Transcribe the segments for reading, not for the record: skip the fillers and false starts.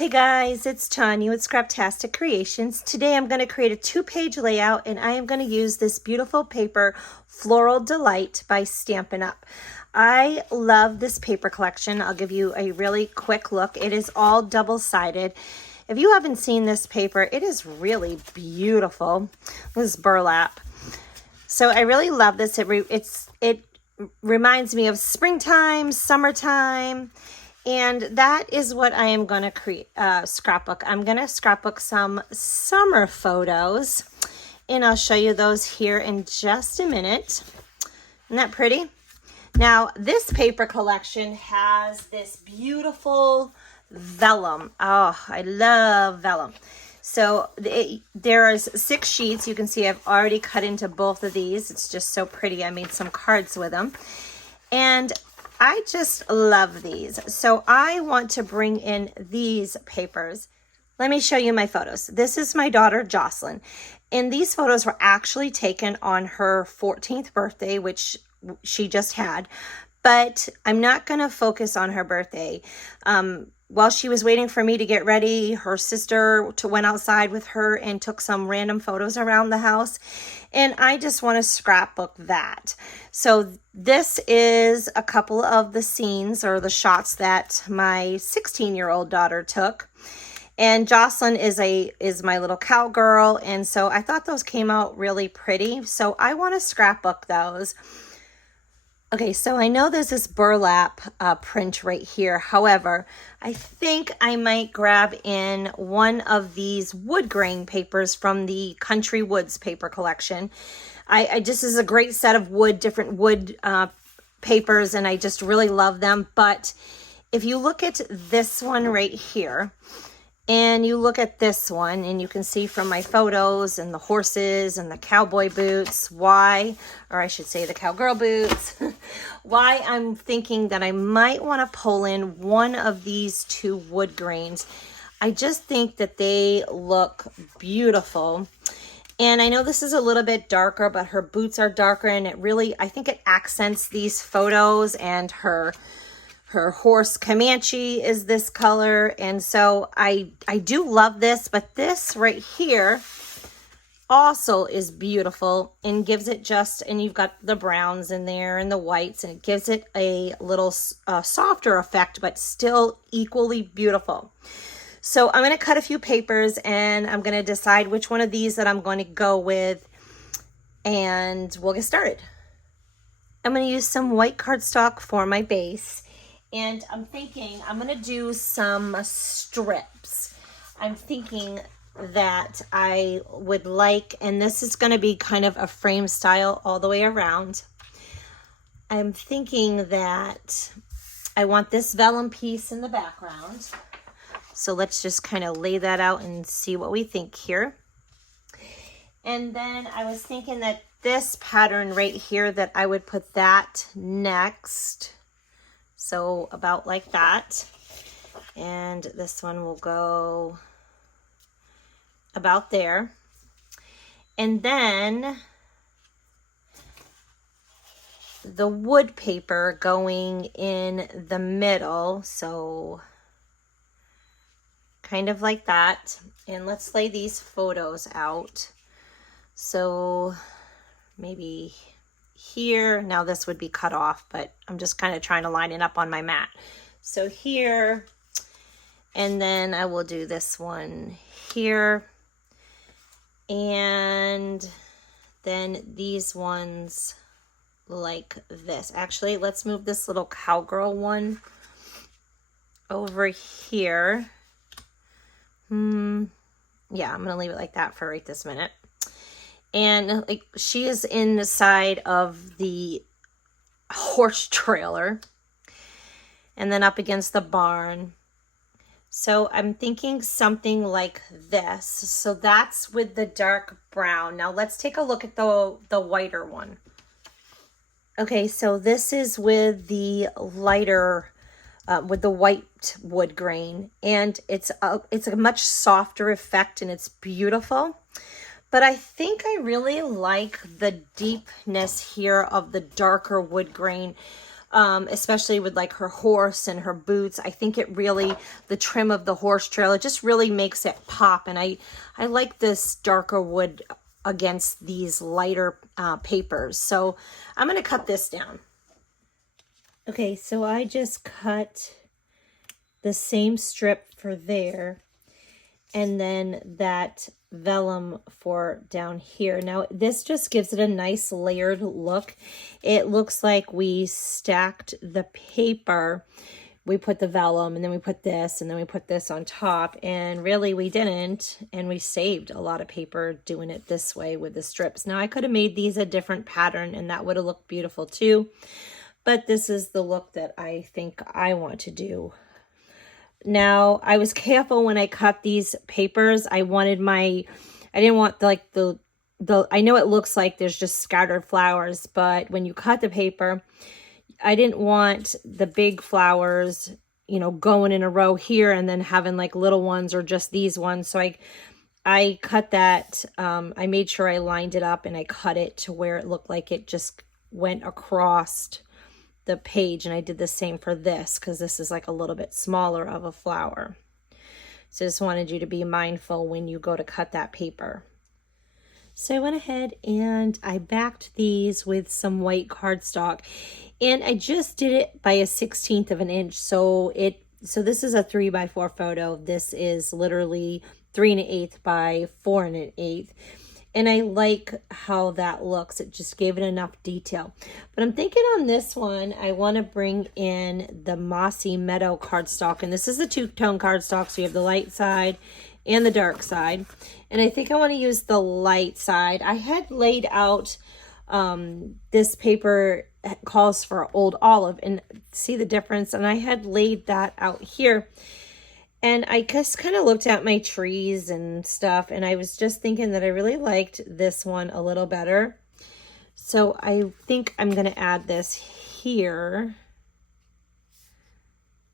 Hey guys, it's Tanya with Scraptastic Creations. Today I'm going to create a 2-page layout and I am going to use this beautiful paper, Floral Delight by Stampin' Up. I love this paper collection. I'll give you a really quick look. It is all double-sided. If you haven't seen this paper, it is really beautiful. This is burlap. So I really love this. It reminds me of springtime, summertime. And that is what I am going to create, scrapbook. I'm going to scrapbook some summer photos, and I'll show you those here in just a minute. Isn't that pretty? Now, this paper collection has this beautiful vellum. Oh, I love vellum. So there is 6 sheets. You can see I've already cut into both of these. It's just so pretty. I made some cards with them. And I just love these. So I want to bring in these papers. Let me show you my photos. This is my daughter, Jocelyn. And these photos were actually taken on her 14th birthday, which she just had. But I'm not going to focus on her birthday. While she was waiting for me to get ready, her sister went outside with her and took some random photos around the house. And I just want to scrapbook that. So this is a couple of the scenes or the shots that my 16-year-old daughter took. And Jocelyn is my little cowgirl. And so I thought those came out really pretty. So I want to scrapbook those. Okay, so I know there's this burlap print right here. However, I think I might grab in one of these wood grain papers from the Country Woods paper collection. This is a great set of different wood papers, and I just really love them. But if you look at this one right here, and you look at this one, and you can see from my photos and the horses and the cowboy boots why, or I should say the cowgirl boots, why I'm thinking that I might want to pull in one of these 2 wood grains. I just think that they look beautiful. And I know this is a little bit darker, but her boots are darker, and I think it accents these photos, and her horse Comanche is this color. And so I do love this, but this right here also is beautiful and gives it and you've got the browns in there and the whites, and it gives it a little softer effect, but still equally beautiful. So I'm going to cut a few papers, and I'm going to decide which one of these that I'm going to go with, and we'll get started. I'm going to use some white cardstock for my base. And I'm thinking I'm going to do some strips. I'm thinking that I would like, and this is going to be kind of a frame style all the way around. I'm thinking that I want this vellum piece in the background. So let's just kind of lay that out and see what we think here. And then I was thinking that this pattern right here, that I would put that next. So about like that. And this one will go about there. And then the wood paper going in the middle. So kind of like that. And let's lay these photos out. So maybe here. Now this would be cut off, but I'm just kind of trying to line it up on my mat. So here, and then I will do this one here, and then these ones like this. Actually, let's move this little cowgirl one over here. Yeah, I'm gonna leave it like that for right this minute. And like she is inside of the horse trailer and then up against the barn. So I'm thinking something like this. So that's with the dark brown. Now let's take a look at the whiter one. Okay, so this is with the lighter, with the white wood grain, and it's a much softer effect, and it's beautiful. But I think I really like the deepness here of the darker wood grain especially with like her horse and her boots. I think it really, the trim of the horse trail, it just really makes it pop. And I like this darker wood against these lighter papers. So I'm going to cut this down. Okay, so I just cut the same strip for there, and then that vellum for down here. Now this just gives it a nice layered look. It looks like we stacked the paper. We put the vellum, and then we put this, and then we put this on top, and really we didn't, and we saved a lot of paper doing it this way with the strips. Now I could have made these a different pattern, and that would have looked beautiful too, but this is the look that I think I want to do. Now, I was careful when I cut these papers. I didn't want like the, I know it looks like there's just scattered flowers, but when you cut the paper, I didn't want the big flowers, you know, going in a row here and then having like little ones or just these ones. So I cut that, I made sure I lined it up and I cut it to where it looked like it just went across the page, and I did the same for this because this is like a little bit smaller of a flower. So I just wanted you to be mindful when you go to cut that paper. So I went ahead and I backed these with some white cardstock, and I just did it by a 1/16 of an inch. So this is a 3x4 photo. This is literally 3 1/8 by 4 1/8. And I like how that looks. It just gave it enough detail. But I'm thinking on this one, I want to bring in the Mossy Meadow cardstock. And this is the two-tone cardstock, so you have the light side and the dark side. And I think I want to use the light side. I had laid out, this paper calls for Old Olive, and see the difference. And I had laid that out here. And I just kind of looked at my trees and stuff, and I was just thinking that I really liked this one a little better. So I think I'm going to add this here.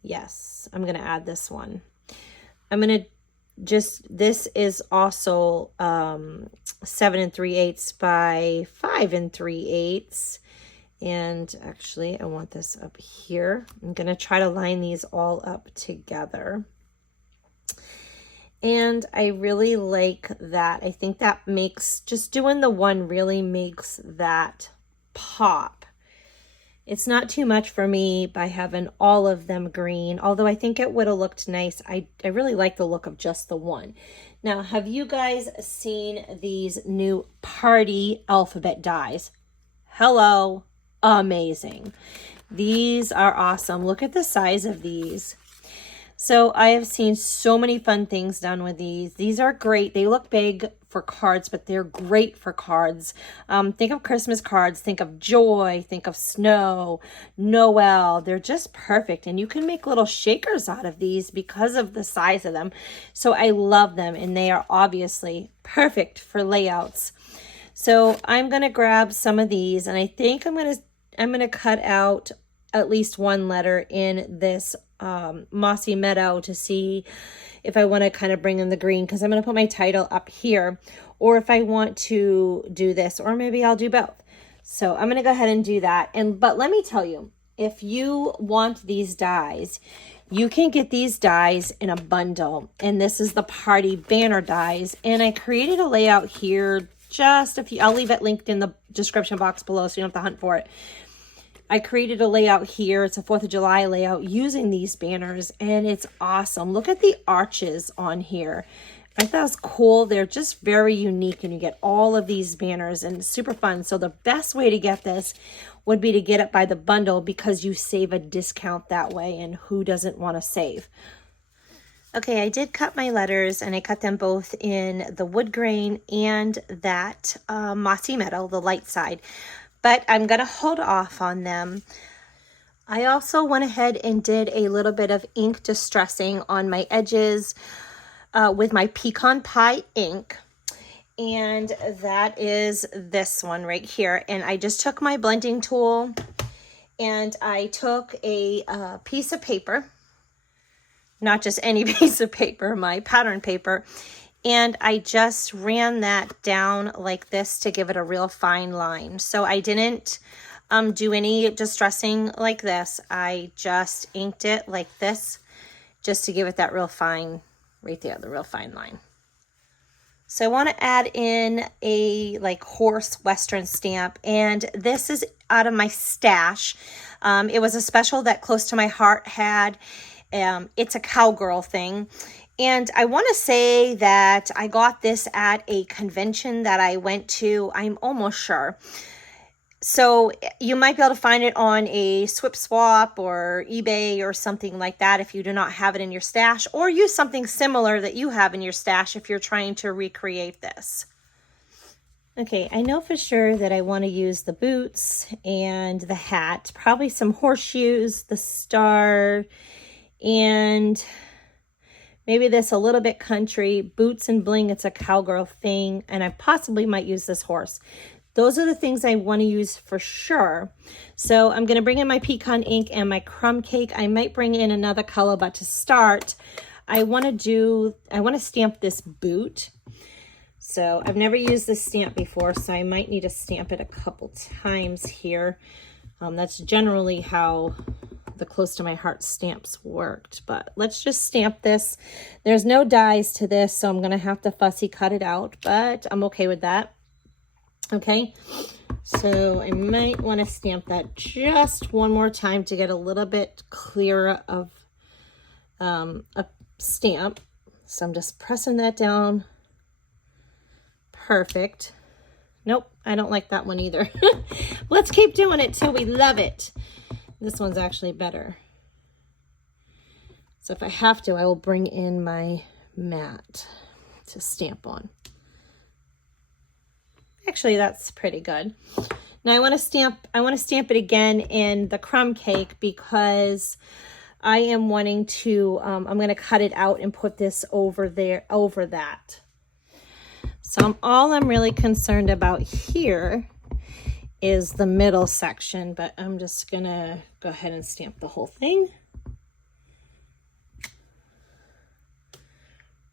Yes, I'm going to add this one. I'm going to this is also 7 3/8 by 5 3/8. And actually, I want this up here. I'm going to try to line these all up together. And I really like that. I think that makes, just doing the one really makes that pop. It's not too much for me by having all of them green, although I think it would have looked nice. I really like the look of just the one. Now, have you guys seen these new party alphabet dies? Hello, amazing. These are awesome. Look at the size of these. So I have seen so many fun things done with these. These are great. They look big for cards, but they're great for cards. Think of Christmas cards. Think of joy. Think of snow, Noel. They're just perfect. And you can make little shakers out of these because of the size of them. So I love them, and they are obviously perfect for layouts. So I'm going to grab some of these, and I think I'm going to cut out at least one letter in this Mossy Meadow to see if I want to kind of bring in the green, because I'm going to put my title up here, or if I want to do this, or maybe I'll do both. So I'm going to go ahead and do that. But let me tell you, if you want these dies, you can get these dies in a bundle, and this is the party banner dies. And I created a layout here, just a few, I'll leave it linked in the description box below so you don't have to hunt for it. I created a layout here. It's a 4th of July layout using these banners, and it's awesome. Look at the arches on here. I thought that was cool. They're just very unique, and you get all of these banners, and it's super fun. So the best way to get this would be to get it by the bundle, because you save a discount that way, and who doesn't want to save? Okay, I did cut my letters, and I cut them both in the wood grain and that Mossy Meadow, the light side. But I'm going to hold off on them. I also went ahead and did a little bit of ink distressing on my edges with my Pecan Pie ink. And that is this one right here. And I just took my blending tool, and I took a piece of paper, not just any piece of paper, my pattern paper, and I just ran that down like this to give it a real fine line. So I didn't do any distressing like this. I just inked it like this just to give it that real fine, right there, the real fine line. So I want to add in a like horse Western stamp, and this is out of my stash. It was a special that Close to My Heart had. It's a cowgirl thing. And I want to say that I got this at a convention that I went to, I'm almost sure. So you might be able to find it on a Swip Swap or eBay or something like that if you do not have it in your stash, or use something similar that you have in your stash if you're trying to recreate this. Okay, I know for sure that I want to use the boots and the hat, probably some horseshoes, the star, and maybe this a little bit country, boots and bling, it's a cowgirl thing, and I possibly might use this horse. Those are the things I want to use for sure. So I'm going to bring in my Pecan ink and my Crumb cake. I might bring in another color, but to start, I want to stamp this boot. So I've never used this stamp before, so I might need to stamp it a couple times here. That's generally how the Close to My Heart stamps worked, but let's just stamp this. There's no dies to this, so I'm going to have to fussy cut it out, but I'm okay with that. Okay, so I might want to stamp that just one more time to get a little bit clearer of a stamp. So I'm just pressing that down. Perfect. Nope, I don't like that one either. Let's keep doing it till we love it. This one's actually better. So if I have to, I will bring in my mat to stamp on. Actually, that's pretty good. Now I want to stamp it again in the Crumb cake because I am wanting to, I'm going to cut it out and put this over there, over that. So all I'm really concerned about here is the middle section, but I'm just going to go ahead and stamp the whole thing.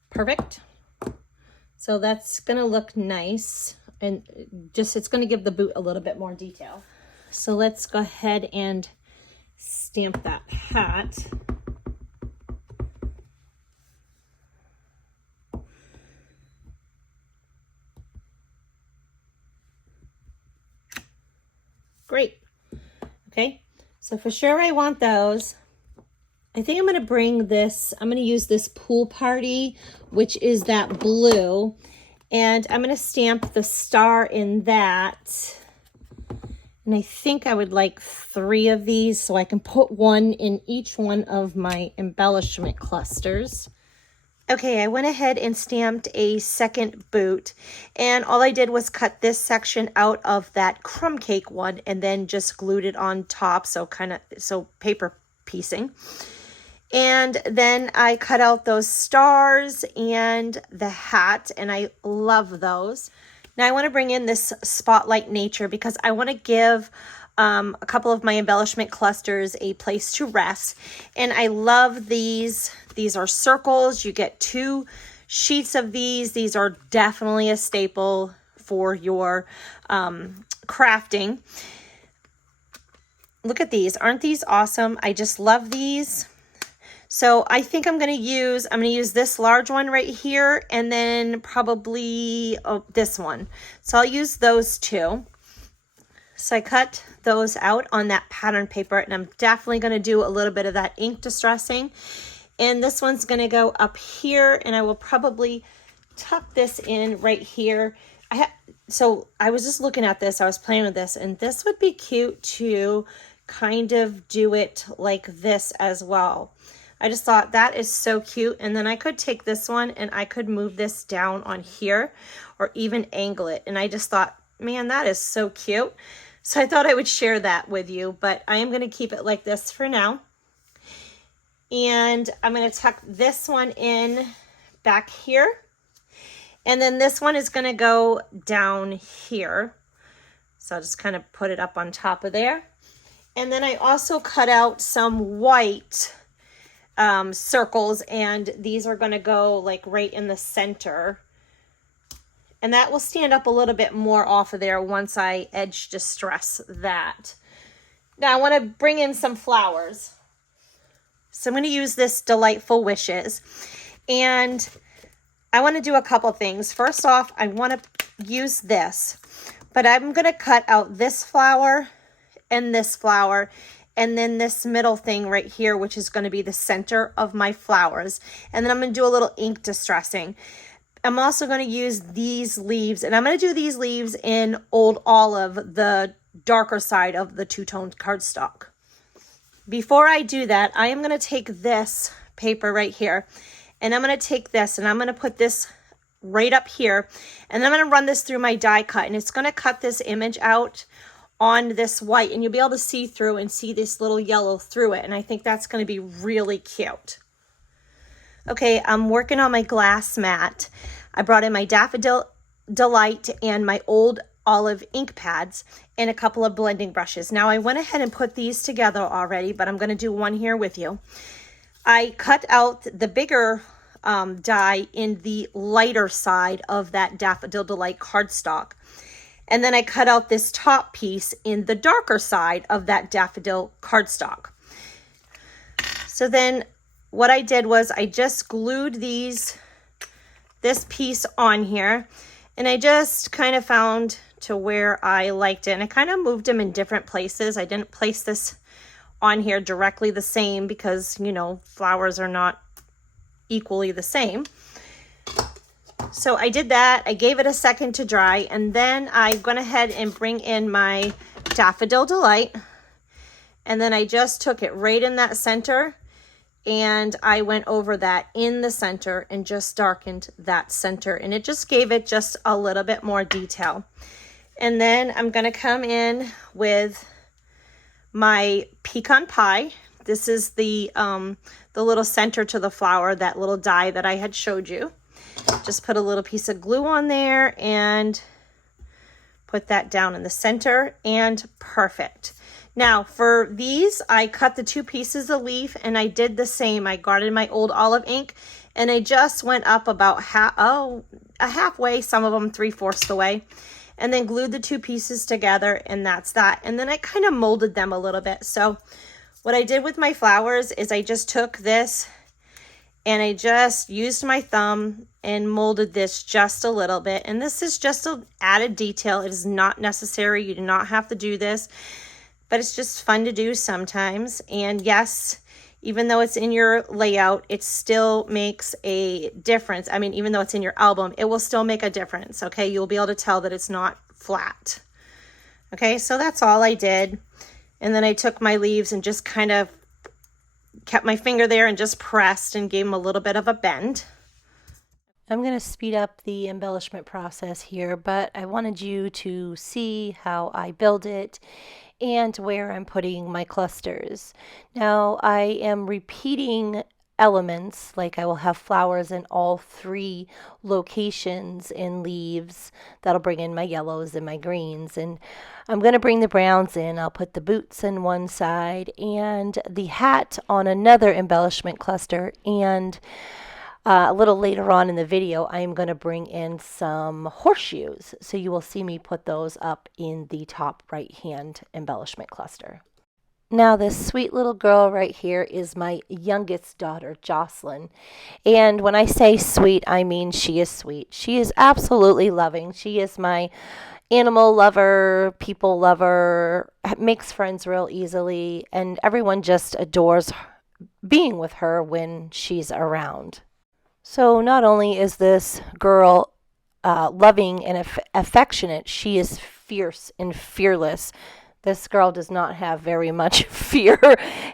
Perfect. So that's going to look nice. And just, it's going to give the boot a little bit more detail. So let's go ahead and stamp that hat. Great. Okay, so for sure I want those. I think I'm going to bring this, I'm going to use this Pool Party, which is that blue. And I'm going to stamp the star in that. And I think I would like 3 of these so I can put one in each one of my embellishment clusters. Okay, I went ahead and stamped a second boot. And all I did was cut this section out of that Crumb cake one and then just glued it on top. So paper piecing. And then I cut out those stars and the hat, and I love those. Now I want to bring in this Spotlight Nature because I want to give a couple of my embellishment clusters a place to rest. And I love these. These are circles. You get 2 sheets of these. These are definitely a staple for your crafting. Look at these. Aren't these awesome? I just love these. So I think I'm going to use this large one right here and then probably this one. So I'll use those 2. So I cut those out on that pattern paper, and I'm definitely going to do a little bit of that ink distressing. And this one's going to go up here, and I will probably tuck this in right here. So I was just looking at this, I was playing with this, and this would be cute to kind of do it like this as well. I just thought that is so cute. And then I could take this one and I could move this down on here or even angle it. And I just thought, man, that is so cute. So I thought I would share that with you, but I am going to keep it like this for now. And I'm going to tuck this one in back here. And then this one is going to go down here. So I'll just kind of put it up on top of there. And then I also cut out some white circles, and these are going to go like right in the center, and that will stand up a little bit more off of there once I edge distress that. Now I want to bring in some flowers. So I'm going to use this Delightful Wishes. And I want to do a couple things. First off, I want to use this. But I'm going to cut out this flower and this flower. And then this middle thing right here, which is going to be the center of my flowers. And then I'm going to do a little ink distressing. I'm also going to use these leaves. And I'm going to do these leaves in Old Olive, the darker side of the two-toned cardstock. Before I do that, I am going to take this paper right here, and I'm going to take this and I'm going to put this right up here, and then I'm going to run this through my die cut, and it's going to cut this image out on this white, and you'll be able to see through and see this little yellow through it, and I think that's going to be really cute. Okay, I'm working on my glass mat. I brought in my Daffodil Delight and my Old Olive ink pads and a couple of blending brushes. Now I went ahead and put these together already, but I'm going to do one here with you. I cut out the bigger die in the lighter side of that Daffodil Delight cardstock. And then I cut out this top piece in the darker side of that Daffodil cardstock. So then what I did was I just glued this piece on here, and I just kind of found to where I liked it, and I kind of moved them in different places. I didn't place this on here directly the same because, you know, flowers are not equally the same. So I did that. I gave it a second to dry, and then I went ahead and bring in my Daffodil Delight, and then I just took it right in that center, and I went over that in the center and just darkened that center, and it just gave it just a little bit more detail. And then I'm going to come in with my Pecan Pie. This is the little center to the flower, that little die that I had showed you. Just put a little piece of glue on there and put that down in the center, and perfect. Now for these, I cut the two pieces of leaf, and I did the same. I got in my Old Olive ink, and I just went up about halfway, some of them 3/4 the way, and then glued the two pieces together, and that's that. And then I kind of molded them a little bit. So what I did with my flowers is I just took this and I just used my thumb and molded this just a little bit. And this is just an added detail. It is not necessary. You do not have to do this, but it's just fun to do sometimes. And yes, even though it's in your layout, it still makes a difference. I mean, even though it's in your album, it will still make a difference, okay? You'll be able to tell that it's not flat. Okay, so that's all I did. And then I took my leaves and just kind of kept my finger there and just pressed and gave them a little bit of a bend. I'm going to speed up the embellishment process here, but I wanted you to see how I build it and where I'm putting my clusters. Now I am repeating elements, like I will have flowers in all 3 locations in leaves. That'll bring in my yellows and my greens, and I'm going to bring the browns in. I'll put the boots in one side and the hat on another embellishment cluster, and a little later on in the video, I'm going to bring in some horseshoes. So you will see me put those up in the top right hand embellishment cluster. Now this sweet little girl right here is my youngest daughter, Jocelyn. And when I say sweet, I mean she is sweet. She is absolutely loving. She is my animal lover, people lover, makes friends real easily, and everyone just adores being with her when she's around. So not only is this girl loving and affectionate, she is fierce and fearless. This girl does not have very much fear.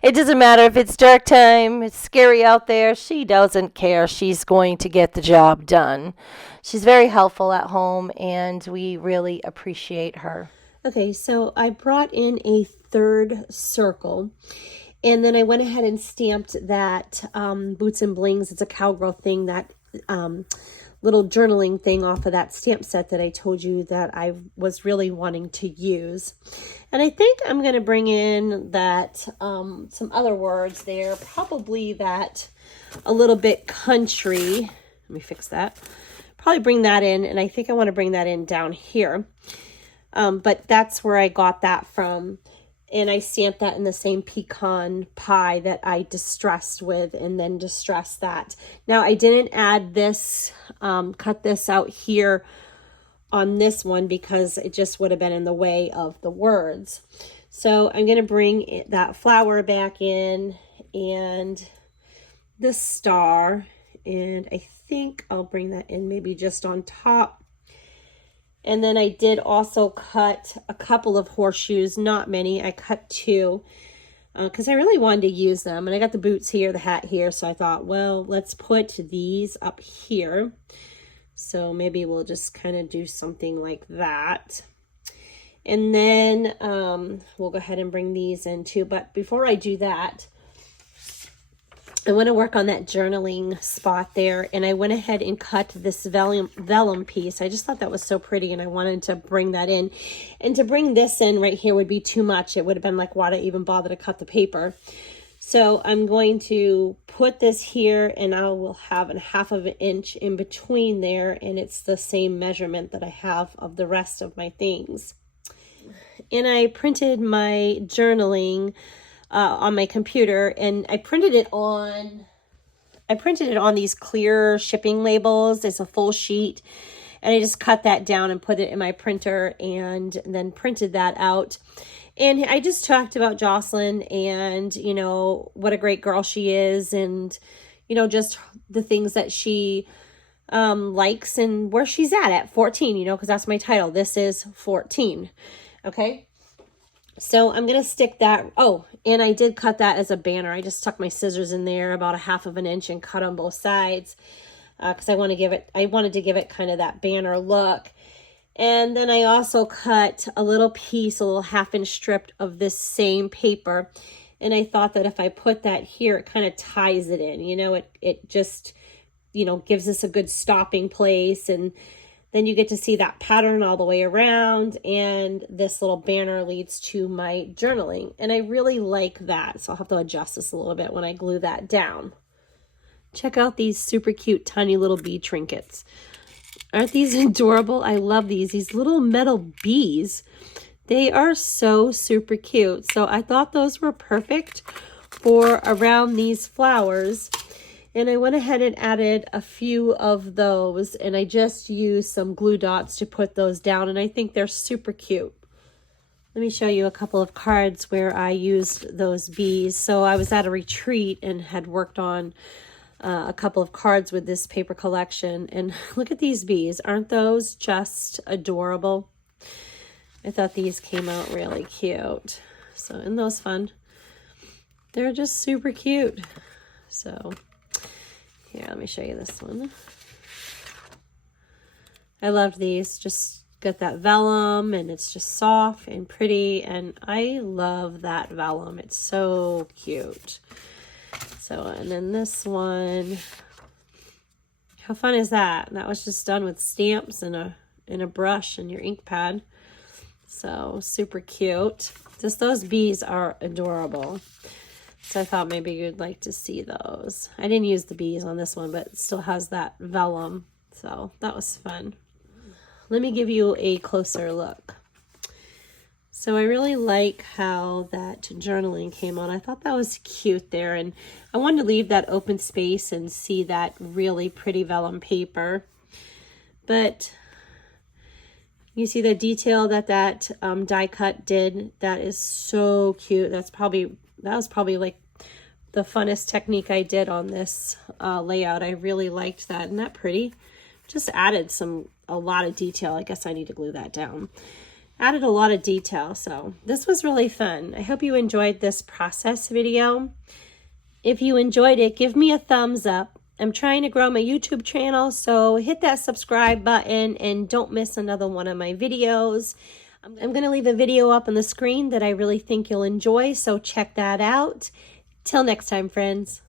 It doesn't matter if it's dark time, it's scary out there. She doesn't care. She's going to get the job done. She's very helpful at home, and we really appreciate her. Okay, so I brought in a 3rd circle, and then I went ahead and stamped that Boots and Blings. It's a cowgirl thing, that little journaling thing off of that stamp set that I told you that I was really wanting to use. And I think I'm going to bring in that some other words there, probably that a little bit country. Let me fix that. Probably bring that in, and I think I want to bring that in down here. But that's where I got that from. And I stamped that in the same pecan pie that I distressed with, and then distressed that. Now I didn't add this, cut this out here on this one because it just would have been in the way of the words. So I'm going to bring that flower back in and the star, and I think I'll bring that in maybe just on top. And then I did also cut a couple of horseshoes, not many. I cut 2 because I really wanted to use them. And I got the boots here, the hat here. So I thought, well, let's put these up here. So maybe we'll just kind of do something like that. And then we'll go ahead and bring these in too. But before I do that, I want to work on that journaling spot there, and I went ahead and cut this vellum piece. I just thought that was so pretty, and I wanted to bring that in. And to bring this in right here would be too much. It would have been like, why did I even bother to cut the paper? So I'm going to put this here, and I will have a 1/2 inch in between there, and it's the same measurement that I have of the rest of my things. And I printed my journaling on my computer, and I printed it on these clear shipping labels. It's a full sheet, and I just cut that down and put it in my printer, and then printed that out. And I just talked about Jocelyn and, you know, what a great girl she is, and, you know, just the things that she likes and where she's at 14, you know, because that's my title. This is 14. Okay. So I'm going to stick that. Oh, and I did cut that as a banner. I just stuck my scissors in there about 1/2 inch and cut on both sides because I wanted to give it kind of that banner look. And then I also cut a little piece, a little 1/2 inch strip of this same paper. And I thought that if I put that here, it kind of ties it in, you know, it just, you know, gives us a good stopping place. And then you get to see that pattern all the way around, and this little banner leads to my journaling. And I really like that. So I'll have to adjust this a little bit when I glue that down. Check out these super cute, tiny little bee trinkets. Aren't these adorable? I love these little metal bees. They are so super cute. So I thought those were perfect for around these flowers. And I went ahead and added a few of those, and I just used some glue dots to put those down, and I think they're super cute. Let me show you a couple of cards where I used those bees. So I was at a retreat and had worked on a couple of cards with this paper collection, and look at these bees. Aren't those just adorable? I thought these came out really cute. So, isn't those fun? They're just super cute. So here, let me show you this one. I loved these. Just got that vellum, and it's just soft and pretty, and I love that vellum. It's so cute. So, and then this one, how fun is that? That was just done with stamps and a brush and your ink pad. So super cute. Just those bees are adorable. So I thought maybe you'd like to see those. I didn't use the bees on this one, but it still has that vellum. So that was fun. Let me give you a closer look. So I really like how that journaling came on. I thought that was cute there. And I wanted to leave that open space and see that really pretty vellum paper. But you see the detail that die cut did. That is so cute. That was probably like the funnest technique I did on this layout. I really liked that. Isn't that pretty? Just added a lot of detail. I guess I need to glue that down. Added a lot of detail. So this was really fun. I hope you enjoyed this process video. If you enjoyed it, give me a thumbs up. I'm trying to grow my YouTube channel, so hit that subscribe button and don't miss another one of my videos. I'm going to leave a video up on the screen that I really think you'll enjoy, so check that out. Till next time, friends.